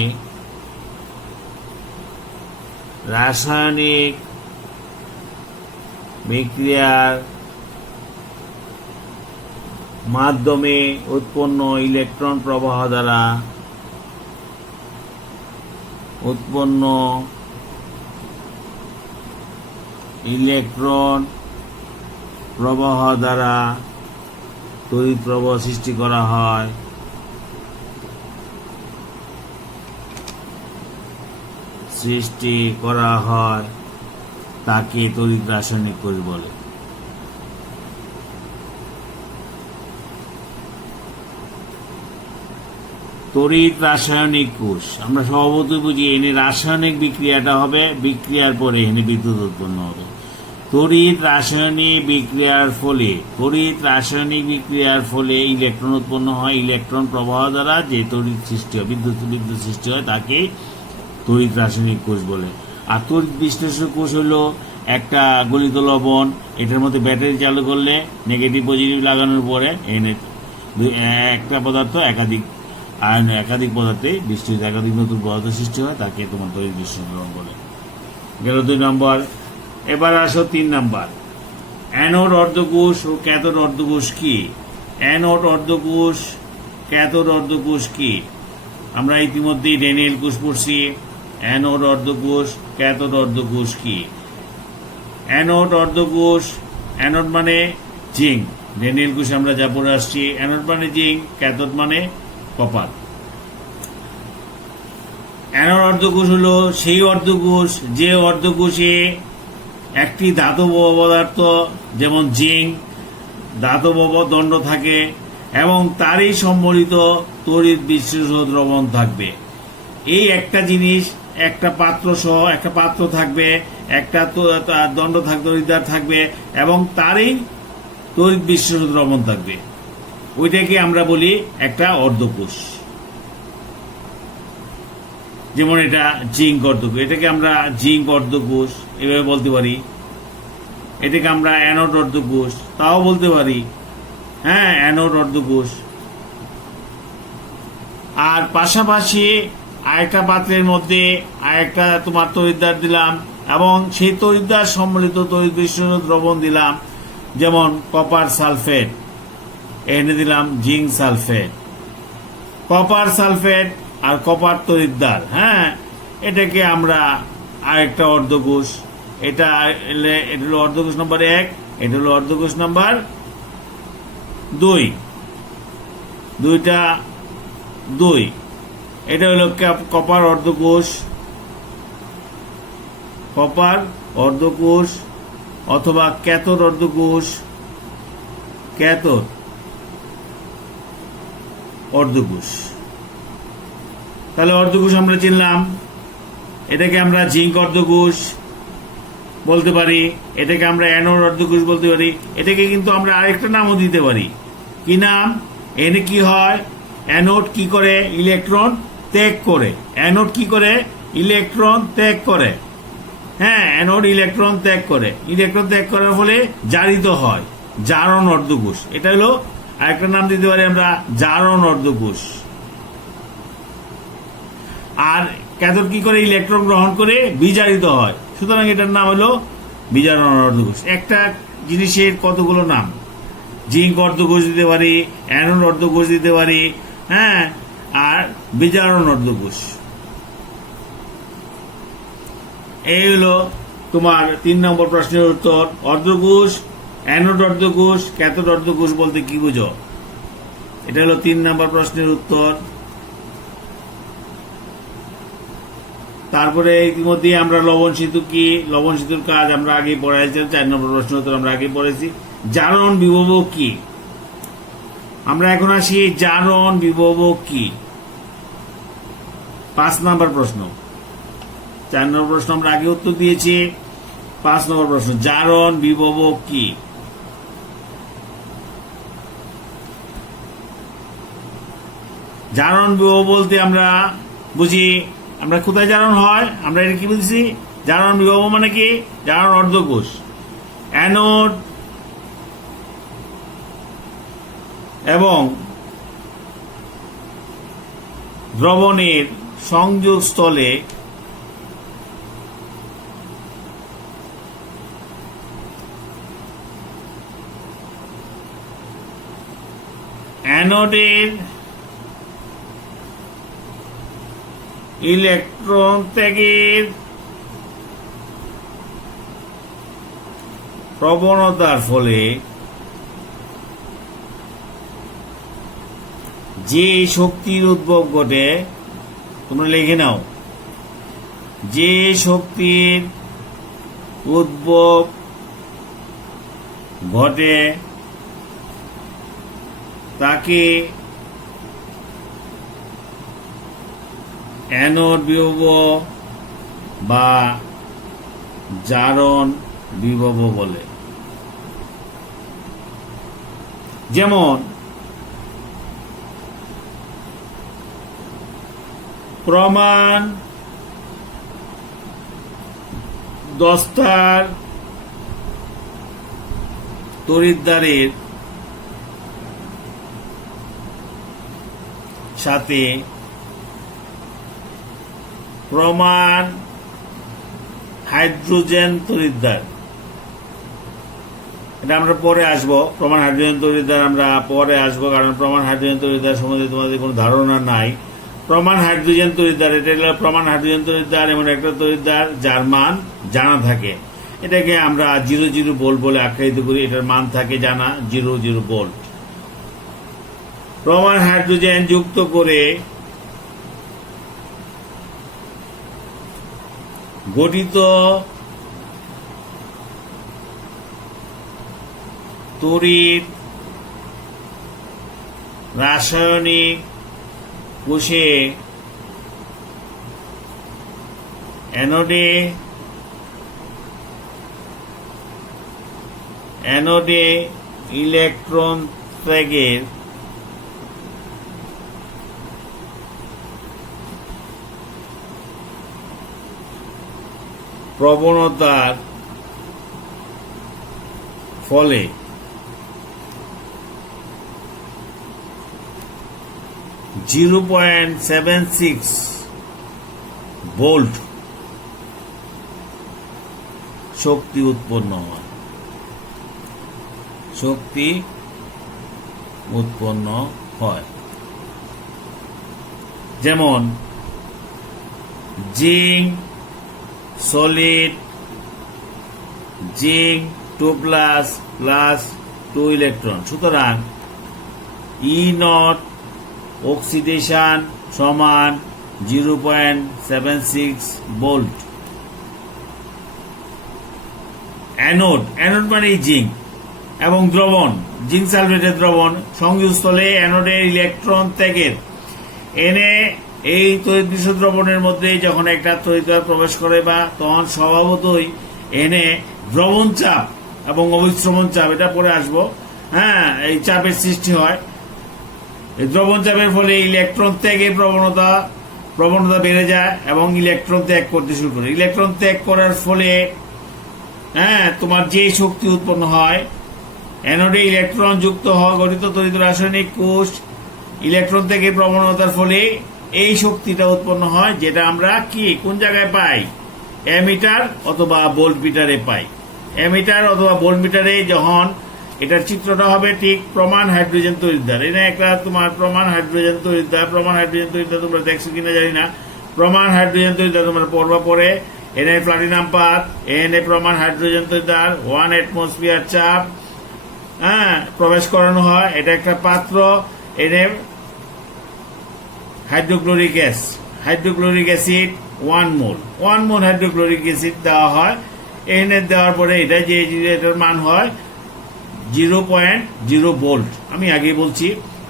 উৎপন্ন ইলেকট্রন প্রবাহ দ্বারা তড়িৎ প্রবাহ সৃষ্টি করা হয়, তাকে তড়িৎ রাসায়নিক কোষ বলে। তড়িৎ রাসায়নিক কোষ আমরা স্বভাবতই বুঝি এনে রাসায়নিক বিক্রিয়াটা হবে, বিক্রিয়ার পরে এনে বিদ্যুৎ উৎপন্ন হবে। তড়িৎ রাসায়নিক বিক্রিয়ার ফলে ইলেকট্রন উৎপন্ন হয়। ইলেকট্রন প্রবাহ দ্বারা যে তড়িৎ সৃষ্টি হয়, বিদ্যুৎ সৃষ্টি হয়, তাকে তড়িৎ রাসায়নিক কোষ বলে। আর তড়িৎ বিশ্লেষক কোষ হলো একটা গলিত লবণ, এটার মধ্যে ব্যাটারি চালু করলে নেগেটিভ পজিটিভ লাগানোর পরে এনে একটা পদার্থ একাধিক পদার্থে বিস্তৃত একাধিক নতুন পদার্থ সৃষ্টি হয়, তাকে তোমার তড়িৎ বিশ্লেষক বলে। গেল 2 নম্বর। এবার আসো 3 নম্বর। অ্যানোড অর্ধকোষ ও ক্যাথোড অর্ধকোষ কি? অ্যানোড অর্ধকোষ, ক্যাথোড অর্ধকোষ কি? আমরা ইতিমধ্যেই ড্যানিয়েল কোষ পড়ছি। অ্যানোড অর্ধকোষ, ক্যাথোড অর্ধকোষ কি? অ্যানোড অর্ধকোষ, অ্যানোড মানে জিঙ্ক, ড্যানিয়েল কোষ আমরা যা পড়ে আসছি। অ্যানোড মানে জিঙ্ক, ক্যাথোড মানে কপার। অ্যানোড অর্ধকোষ হলো সেই অর্ধকোষ যে অর্ধকোষে একটি ধাতব পদার্থ যেমন জিঙ্ক ধাতব দণ্ড থাকে এবং তারই সম্বলিত তড়িৎ বিশ্লেষক দ্রবণ থাকবে। এই একটা জিনিস, একটা পাত্র সহ একটা পাত্র থাকবে, একটা দণ্ড তড়িৎদ্বার থাকবে এবং তারই তড়িৎ বিশ্লেষক দ্রবণ থাকবে। ওইটাকে আমরা বলি একটা অর্ধকোষ। যেমন এটা জিঙ্ক অর্ধকোষ, এটাকে আমরা জিঙ্ক অর্ধকোষ এভাবে বলতে পারি। এটাকে আমরা অ্যানোড অর্ধকোষ তাও বলতে পারি। হ্যাঁ, অ্যানোড অর্ধকোষ। আর পাশাপাশি আরেকটা পাত্রের মধ্যে আরেকটা তোমার তড়িৎদ্বার দিলাম এবং সেই তড়িৎদ্বার সম্বলিত তড়িৎ বিশ্লেষক দ্রবণ দিলাম, যেমন কপার সালফেট, এনে দিলাম জিঙ্ক সালফেট। কপার সালফেট আর কপার তড়িৎদ্বার, হ্যাঁ, এটাকে আমরা আরেকটা অর্ধকোষ। এটা হলো অর্ধকোষ নম্বর 1, এটা হলো অর্ধকোষ নম্বর 2। এটা হলো কপার অর্ধকোষ, অথবা ক্যাথোড অর্ধকোষ, তাহলে অর্ধকোষ আমরা চিনলাম। এটাকে আমরা জিঙ্ক অর্ধকোষ বলতে পারি, এটাকে আমরা অ্যানোড অর্ধকোষ বলতে পারি। এটাকে কিন্তু আমরা আরেকটা নামও দিতে পারি। কি নাম? এনে কি হয়? অ্যানোড কি করে? ইলেকট্রন ত্যাগ করে। অ্যানোড কি করে? ইলেকট্রন ত্যাগ করে। হ্যাঁ, অ্যানোড ইলেকট্রন ত্যাগ করে। ইলেকট্রন ত্যাগ করার ফলে জারিত হয়, জারণ অর্ধকোষ। এটা হলো আরেকটা নাম দিতে পারি আমরা, জারণ অর্ধকোষ। আর ক্যাথোড কি করে? ইলেকট্রন গ্রহণ করে বিজারিত হয়, সুতরাং এটার নাম হলো বিজারণ অর্ধকোষ। একটা জিনিসের কতগুলো নাম। জিঙ্ক অর্ধকোষ দিতে পারি, অ্যানোড অর্ধকোষ দিতে পারি, হ্যাঁ, আর বিজারণ অর্ধকোষ। এই হলো তোমার 3 নম্বর প্রশ্নের উত্তর। অর্ধকোষ, অ্যানোড অর্ধকোষ, ক্যাথোড অর্ধকোষ বলতে কি বুঝো? এটা হলো 3 নম্বর প্রশ্নের উত্তর। তারপরে ইতিমধ্যে আমরা লবণ সেতু কি, লবণ সেতুর কাজ আমরা আগে পড়াইছি। 4 নম্বর প্রশ্ন উত্তর আমরা আগে পড়েছি। জারণ বিভবক কি? আমরা এখন আসি জারণ বিভবক কি। 5 নম্বর প্রশ্ন। 4 নম্বর প্রশ্ন আমরা আগে উত্তর দিয়েছি। 5 নম্বর প্রশ্ন, জারণ বিভবক কি? জারণ বিভব বলতে আমরা বুঝি আমরা কোথায় জারণ হয়, আমরা এটা কি বুঝছি? জারণ বিভব মানে কি? জারণ অর্ধকোষ, অ্যানোড এবং দ্রবণের সংযোগ স্থলে অ্যানোডের ইলেকট্রন ত্যাগের প্রবণতার ফলে যে শক্তির উদ্ভব ঘটে, তোমরা লিখে নাও, যে শক্তির উদ্ভব ঘটে তাকে অ্যানোড বিভব বা জারণ বিভব বলে। যেমন প্রমাণ দস্তার তড়িৎদ্বারের সাথে প্রমাণ হাইড্রোজেন তড়িৎদ্বার, এটা আমরা পরে আসবো। প্রমাণ হাইড্রোজেন তড়িৎদ্বার আমরা পরে আসবো, কারণ প্রমাণ হাইড্রোজেন তড়িৎদ্বার সম্বন্ধে তোমাদের কোনো ধারণা নাই। প্রমাণ হাইড্রোজেন তড়িৎদ্বার, এটা হলো প্রমাণ হাইড্রোজেন তড়িৎদ্বার এমন একটা তড়িৎদ্বার যার মান জানা থাকে। এটাকে আমরা 00 ভোল্ট বলে আখ্যায়িত করি। এটার মান থাকে জানা 00 ভোল্ট। প্রমাণ হাইড্রোজেন যুক্ত করে গঠিত তড়িৎ রাসায়নিক কোষে অ্যানোডে ইলেকট্রন ত্যাগের প্রবণতার ফলে .76 ভোল্ট শক্তি উৎপন্ন হয়। যেমন zinc solid, zinc 2+ plus 2 electron. সুতরাং E0 অক্সিডেশন সমান 0.76 ভোল্ট। অ্যানোড মানে জিঙ্ক এবং দ্রবণ, জিঙ্ক সালফেটের দ্রবণ সংযোগস্থলে অ্যানোডের ইলেকট্রন ত্যাগের এনে এই তড়িৎ বিশুদ্ধ দ্রবণের মধ্যে যখন একটা তড়িৎদ্বার প্রবেশ করে বা তখন স্বভাবতই এনে দ্রবণ চাপ এবং অবিশ্রমণ চাপ, এটা পরে আসবো, এই চাপের সৃষ্টি হয়। এই দ্রবণ চাপের ফলে ইলেকট্রন ত্যাগের প্রবণতা বেড়ে যায় এবং ইলেকট্রন ত্যাগ করতে শুরু করে। ইলেকট্রন ত্যাগ করার ফলে তোমার যে শক্তি উৎপন্ন হয়, অ্যানোডে ইলেকট্রন যুক্ত হওয়া গঠিত তড়িৎ রাসায়নিক কোষ ইলেকট্রন ত্যাগের প্রবণতার ফলে এই শক্তিটা উৎপন্ন হয়, যেটা আমরা কোন জায়গায় পাই? অ্যামিটার অথবা ভোল্টমিটারে পাই। অ্যামিটার অথবা ভোল্টমিটারে যখন এটার চিত্রটা হবে ঠিক প্রমাণ হাইড্রোজেন তড়িৎদ্বার। এটা একটা তোমার প্রমাণ হাইড্রোজেন তড়িৎদ্বার। প্রমাণ হাইড্রোজেন তড়িৎদ্বার তোমরা দেখছো কিনা জানি না। প্রমাণ হাইড্রোজেন তড়িৎদ্বার তোমরা পড়বা পরে। এনে প্লাটিনাম পাত, এনে প্রমাণ হাইড্রোজেন তড়িৎদ্বার 1 অ্যাটমসফিয়ার চাপ প্রবেশ করানো হয়। এটা একটা পাত্র, এনে হাইড্রোক্লোরিক অ্যাসিড 1 মোল হাইড্রোক্লোরিক অ্যাসিড দেওয়া হয়। এনে দেওয়ার পরে এটা যে এটার মান হয় 0.0 ভোল্ট, আমি আগে বলছি।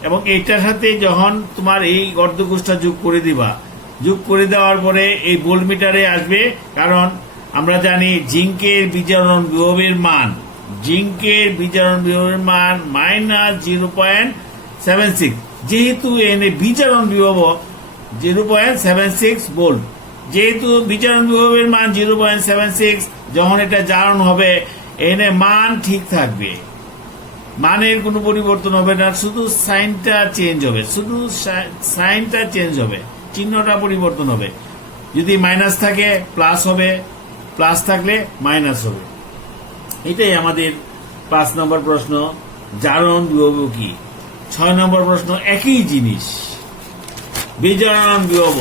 এবং এইটার সাথে যখন তোমার এই অর্ধকোষটা যোগ করে দেওয়ার পরে এই ভোল্টমিটারে আসবে, কারণ আমরা জানি জিঙ্কের বিজারণ বিভবের মান -0.76, যেহেতু এনে বিজারণ বিভব 0.76 ভোল্ট, যেহেতু বিজারণ বিভবের মান 0.76, যখন এটা জারণ হবে এনে মান ঠিক থাকবে, মানের কোনো পরিবর্তন হবে না, শুধু সাইনটা চেঞ্জ হবে, চিহ্নটা পরিবর্তন হবে। যদি মাইনাস থাকে প্লাস হবে, প্লাস থাকলে মাইনাস হবে। এটাই আমাদের 5 নম্বর প্রশ্ন, জারণ বিভব কি। 6 নম্বর প্রশ্ন একই জিনিস, বিজারণ বিভব।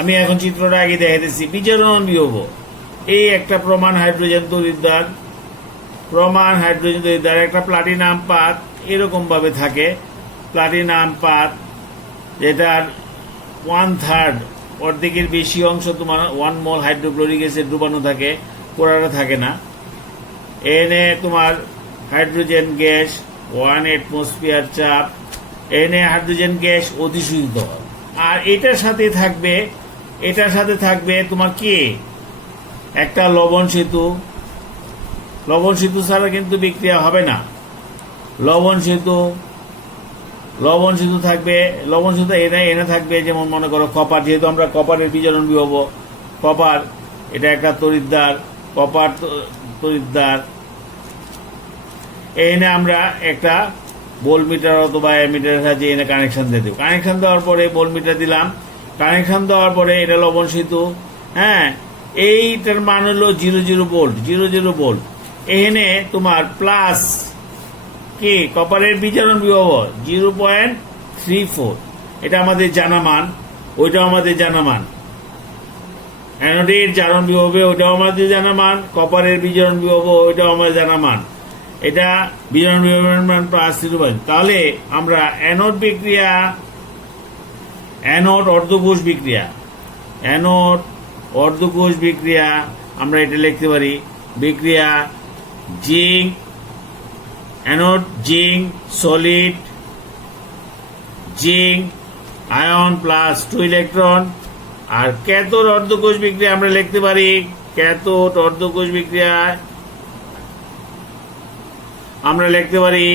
আমি এখন চিত্রটা আগে দেখাইতেছি। বিজারণ বিভব এই একটা প্রমাণ হাইড্রোজেন তড়িৎদ্বার, একটা প্লাটিনাম পাত এরকম ভাবে থাকে। প্লাটিনাম পাত যেটার 1/3 অর্ধেকের বেশি অংশ তোমার 1 মোল হাইড্রোক্লোরিক অ্যাসিড ডুবানো থাকে, পোড়াটা থাকে না। এনে তোমার হাইড্রোজেন গ্যাস 1 অ্যাটমসফিয়ার চাপ এখানে হাইড্রোজেন গ্যাস অধিশোষিত হয়। আর এটার সাথে থাকবে তোমার কি একটা লবণ সেতু। লবণ সেতু ছাড়া কিন্তু বিক্রিয়া হবে না। লবণ সেতু থাকবে। লবণ সেতু এনে থাকবে, যেমন মনে করো কপার, যেহেতু আমরা কপারের বিজারণ বিভব, কপার এটা একটা তড়িৎদ্বার, কপার তড়িৎদ্বার। এনে আমরা একটা ভোল্টমিটার অথবা অ্যামিটারের সাহায্যে এনে কানেকশন দিয়ে দেব। কানেকশন দেওয়ার পরে ভোল্টমিটার দিলাম, কানেকশন দেওয়ার পরে এটা লবণ সেতু। হ্যাঁ, এইটার মান হলো 00 ভোল্ট, 00 ভোল্ট। এখানে তোমার প্লাস কি কপারের বিজারণ বিভব 0.34, এটা আমাদের জানা মান, ওইটাও আমাদের জানা মান। অ্যানোডের জারণ বিভবে ওইটাও আমাদের জানা মান, কপারের বিজারণ বিভব ওইটাও আমাদের জানা মান। এটা বিজারণ বিভবের মান প্লাস 0. তাহলে আমরা অ্যানোড বিক্রিয়া, অ্যানোড অর্ধকোষ বিক্রিয়া, অ্যানোড অর্ধকোষ বিক্রিয়া আমরা এটা লিখতে পারি। বিক্রিয়া zinc, anode zinc solid, zinc ion plus 2 electron. আর ক্যাথোড অর্ধকোষ বিক্রিয়া আমরা লিখতে পারি, ক্যাথোড অর্ধকোষ বিক্রিয়া আমরা লিখতে পারি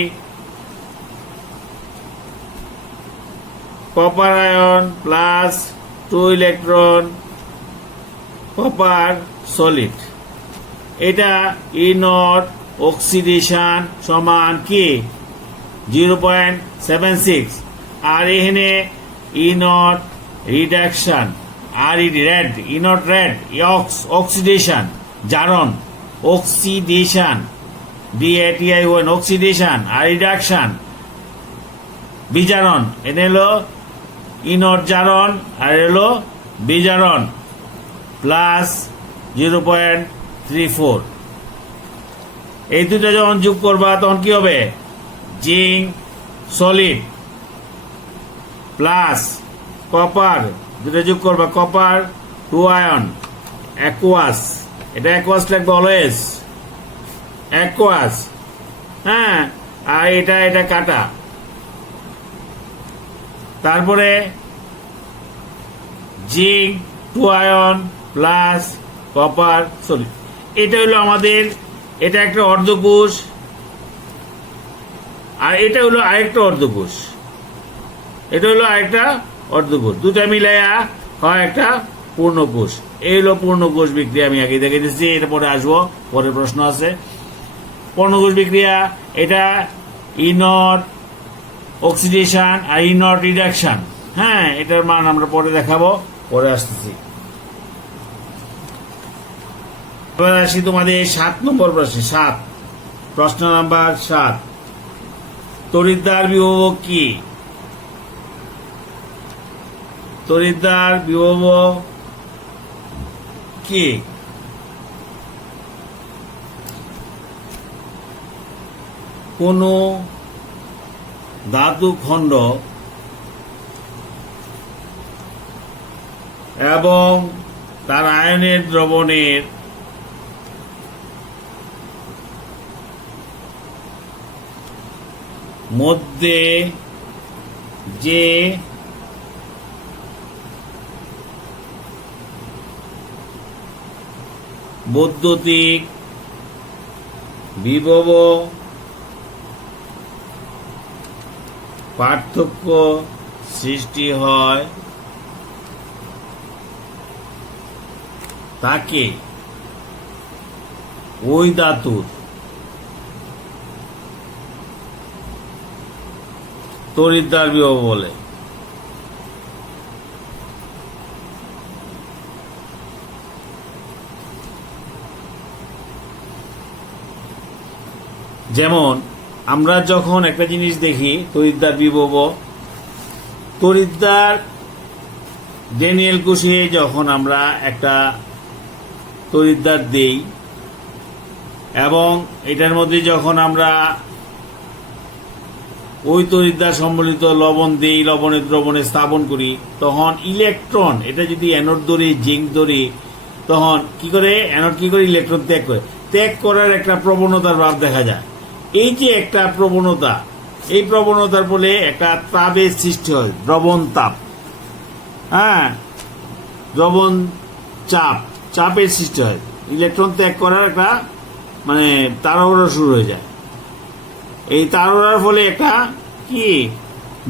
copper ion plus 2 electron, copper solid. এটা ই নট অক্সিডেশন সমান কি 0.76। আর এখানে ই নট রিডাকশন, আর red, E naught red, oxidation জারণ, অক্সিডেশন DATION অক্সিডেশন, আর রিডাকশন বিজারণ। এটা হলো ই নট জারণ আর হলো বিজারণ প্লাস 0.34। এই দুটো যখন যোগ করবা তখন কি হবে? জিঙ্ক সলিড প্লাস কপার, দুটো যোগ করবা, কপার 2 আয়ন অ্যাকুয়াস, এটা অ্যাকুয়াস লাগবে অলওয়েজ, অ্যাকুয়াস। হ্যাঁ, আর এটা কাটা। তারপরে zinc 2 ion plus copper solid. এটা হলো আমাদের, এটা একটা অর্ধকোষ আর এটা হলো আরেকটা অর্ধকোষ, এটা হলো আরেকটা অর্ধকোষ, দুটা মিলাইয়া হয় একটা পূর্ণকোষ। এই হলো পূর্ণকোষ বিক্রিয়া। আমি আগে দেখে দিচ্ছি, এটা পরে আসবো, পরের প্রশ্ন আছে। পূর্ণকোষ বিক্রিয়া এটা ই নট অক্সিডেশন আর ই নট রিডাকশন। হ্যাঁ, এটার মান আমরা পরে দেখাবো, পরে আসতেছি। এবার আসি তোমাদের 7 নম্বর প্রশ্নে। প্রশ্ন নাম্বার 7, তড়িৎদ্বার বিভব কি? তড়িৎদ্বার বিভব কি? কোন ধাতু খণ্ড এবং তার আয়নের দ্রবণের মধ্যে যে বৈদ্যুতিক বিভব পার্থক্য সৃষ্টি হয় তাকে ওই ধাতুর তড়িৎদ্বার বিভব বলে। যেমন আমরা যখন একটা জিনিস দেখি তড়িৎদ্বার বিভব, তড়িৎদ্বার ড্যানিয়েল কোষে যখন আমরা একটা তড়িৎদ্বার দেই এবং এটার মধ্যে যখন আমরা ওই তড়িৎদ্বার সম্বলিত লবণ দেই, লবণের দ্রবণে স্থাপন করি, তখন ইলেকট্রন, এটা যদি অ্যানোড ধরি, জিঙ্ক ধরি, তখন কি করে অ্যানোড কি করে ইলেকট্রন ত্যাগ করে, ত্যাগ করার একটা প্রবণতার ভাব দেখা যায়। এই যে একটা প্রবণতা, এই প্রবণতার ফলে একটা তাপের সৃষ্টি হয়, দ্রবণ তাপ। হ্যাঁ, দ্রবণ চাপের সৃষ্টি হয়, ইলেকট্রন ত্যাগ করার একটা মানে তাড়াহুড়া শুরু হয়ে যায়। এই তাড়াহুড়ার ফলে একটা কি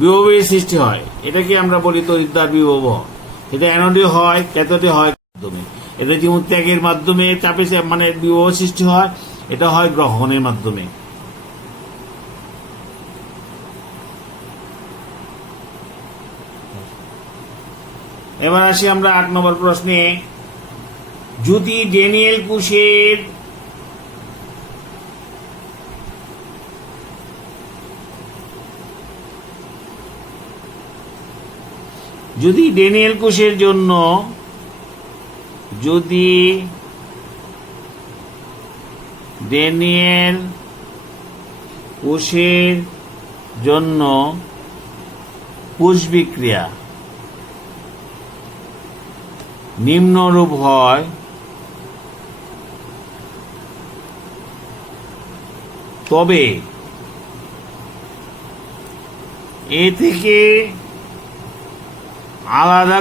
বিভবের সৃষ্টি হয়, এটাকে আমরা বলি তড়িৎদ্বার বিভব। এটা অ্যানোডে হয়, ক্যাথোডে হয় মাধ্যমে। এটা যেমন ত্যাগের মাধ্যমে চাপে মানে বিভব সৃষ্টি হয়, এটা হয় গ্রহণের মাধ্যমে। এবার আসি আমরা 8 নম্বর প্রশ্নে। যদি ড্যানিয়েল কোষের জন্য কোষ বিক্রিয়া নিম্নরূপ হয়, তবে এ থেকে আলাদা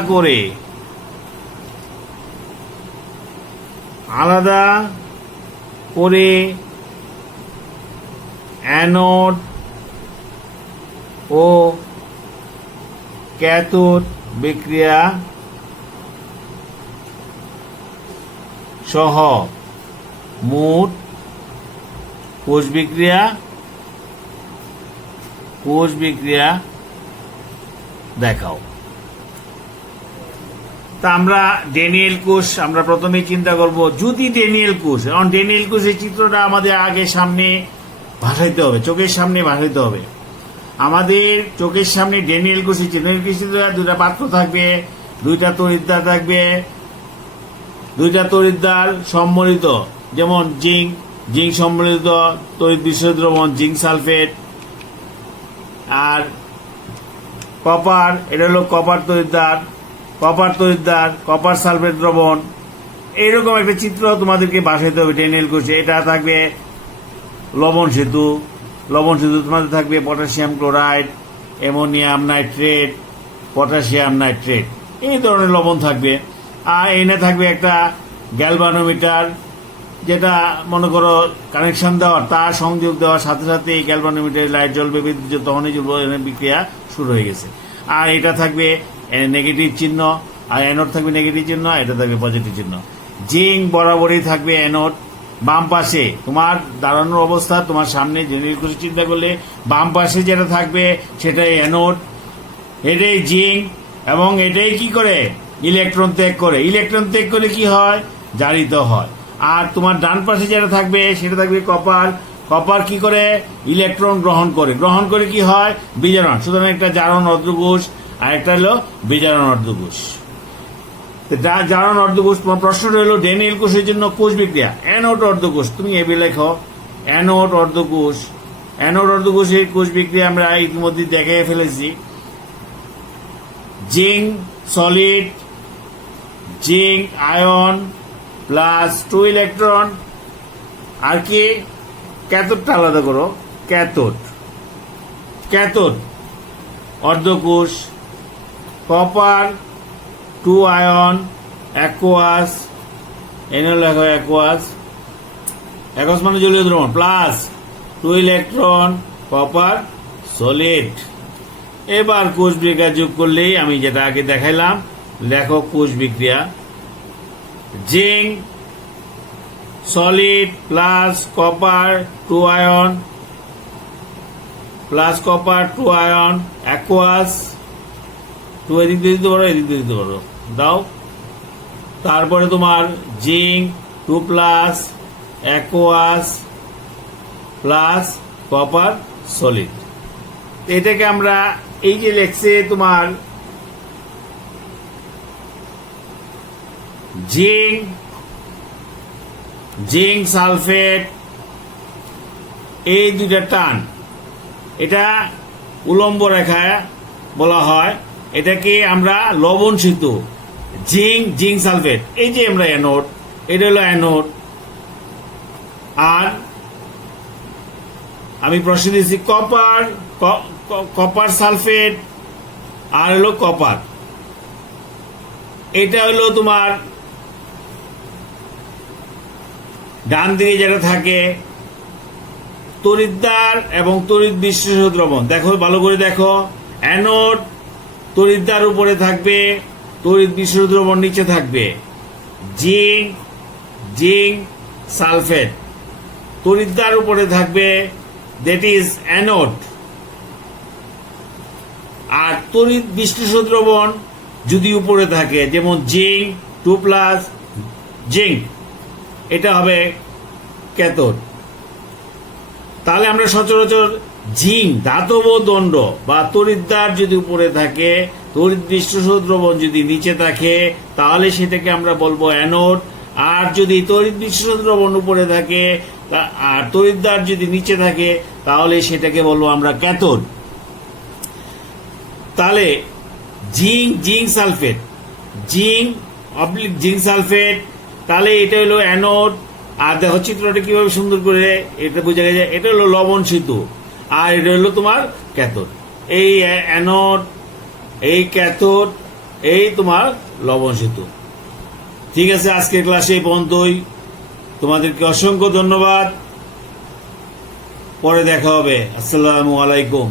করে অ্যানোড ও ক্যাথোড বিক্রিয়া সহ মোট কোষ বিক্রিয়া দেখাও। তা আমরা ড্যানিয়েল কোষ আমরা প্রথমে চিন্তা করব, যদি ড্যানিয়েল কোষ, কারণ ড্যানিয়েল কোষের চিত্রটা আমাদের আগে সামনে ভাসাইতে হবে, চোখের সামনে ভাসাইতে হবে। আমাদের চোখের সামনে ড্যানিয়েল কোষের চিত্র, দুটা পাত্র থাকবে, দুইটা তড়িৎদ্বার সম্মিলিত, যেমন জিঙ্ক সম্মিলিত তড়িৎ বিস্তারিত দ্রবণ জিঙ্ক সালফেট, আর কপার, এটা হলো কপার সালফেট দ্রবণ। এইরকম একটা চিত্র তোমাদেরকে বাসাইতে হবে ড্যানিয়েল কোষে। এটা থাকবে লবণ সেতু তোমাদের থাকবে potassium chloride, ammonium nitrate, potassium nitrate, এই ধরনের লবণ থাকবে। আর এনে থাকবে একটা গ্যালভানোমিটার, যেটা মনে করো কানেকশন দেওয়ার, তার সংযোগ দেওয়ার সাথে সাথে এই গ্যালভানোমিটারে লাইট জ্বলবে, বিদ্যুৎ তখনই বিক্রিয়া শুরু হয়ে গেছে। আর এটা থাকবে নেগেটিভ চিহ্ন, আর অ্যানোড থাকবে নেগেটিভ চিহ্ন, এটা থাকবে পজিটিভ চিহ্ন। জিঙ্ক বরাবরই থাকবে অ্যানোড। বাম পাশে তোমার দাঁড়ানোর অবস্থা, তোমার সামনে ড্যানিয়েল কোষের চিন্তা করলে বাম পাশে যেটা থাকবে সেটাই অ্যানোড, এটাই জিঙ্ক, এবং এটাই কি করে ইলেকট্রন ত্যাগ করে কি হয়, জারিত হয়। আর তোমার ডান পাশে যেটা থাকবে সেটা থাকবে কপার কি করে ইলেকট্রন গ্রহণ করে কি হয়, বিজারণ। সুতরাং একটা জারণ অর্ধকোষ আর একটা হলো বিজারণ অর্ধকোষ। জারণ অর্ধকোষ, তোমার প্রশ্নটা হলো ড্যানিয়েল কোষের জন্য কোষ বিক্রিয়া অ্যানোড অর্ধকোষ, তুমি এবি লেখো অ্যানোড অর্ধকোষের কোষ বিক্রিয়া আমরা ইতিমধ্যে দেখিয়ে ফেলেছি। Zinc solid, zinc ion plus 2 electron, আর কি ক্যাথোডটা আলাদা করো, ক্যাথোড অর্ধকোষ, কপার 2 আয়ন অ্যাকোয়াস, অ্যাকোয়াস মানে জলীয় দ্রবণ, প্লাস 2 ইলেকট্রন কপার সলিড। এবার কোষ বিক্রিয়া যোগ করলেই আমি যেটা আগে দেখাইলাম, লেখো কোষ বিক্রিয়া। Zinc solid plus copper 2 ion aqueous, 2 এদিক দিয়ে দিতে পারো দাও। তারপরে তোমার zinc 2 plus aqueous plus copper solid. এটাকে আমরা এই যে লেখছে তোমার জিঙ্ক সালফেট, এই দুইটা টান, এটা উলম্ব রেখায় বলা হয়, এটাকে আমরা লবণ সেতু। জিঙ্ক সালফেট, এই যে আমরা অ্যানোড, এটা হলো অ্যানোড, আর আমি প্রশ্ন দিয়েছি কপার, কপার সালফেট আর হলো কপার। এটা হলো তোমার ডান দিকে যেটা থাকে তড়িৎদ্বার এবং তড়িৎ বিশ্লেষক দ্রবণ। দেখো ভালো করে দেখো, অ্যানোড তড়িৎদ্বার উপরে থাকবে, তড়িৎ বিশ্লেষক দ্রবণ নিচে থাকবে। জিঙ্ক সালফেট তড়িৎদ্বার উপরে থাকবে, দ্যাট ইজ অ্যানোড। আর তড়িৎ বিশ্লেষক দ্রবণ যদি উপরে থাকে, যেমন জিঙ্ক 2+ জিঙ্ক, এটা হবে ক্যাথোড। তাহলে আমরা সচরাচর জিঙ্ক ধাতব দণ্ড বা তড়িৎদ্বার যদি উপরে থাকে, তড়িৎ বিশ্লেষক দ্রবণ যদি নিচে থাকে, তাহলে সেটাকে আমরা বলবো অ্যানোড। আর যদি তড়িৎ বিশ্লেষক দ্রবণ উপরে থাকে আর তড়িৎদ্বার যদি নিচে থাকে, তাহলে সেটাকে বলবো আমরা ক্যাথোড। তাহলে জিঙ্ক সালফেট, জিঙ্ক সালফেট, তাহলে এটা হলো অ্যানোড। আর দেখো চিত্রটা কিভাবে সুন্দর করে এটা বোঝা যায়, এটা হলো লবণ সেতু, আর এটা হলো তোমার ক্যাথোড। এই অ্যানোড, এই ক্যাথোড, এই তোমার লবণ সেতু। ঠিক আছে, আজকের ক্লাসে এই পর্যন্তই। তোমাদেরকে অসংখ্য ধন্যবাদ। পরে দেখা হবে। আসসালামু আলাইকুম।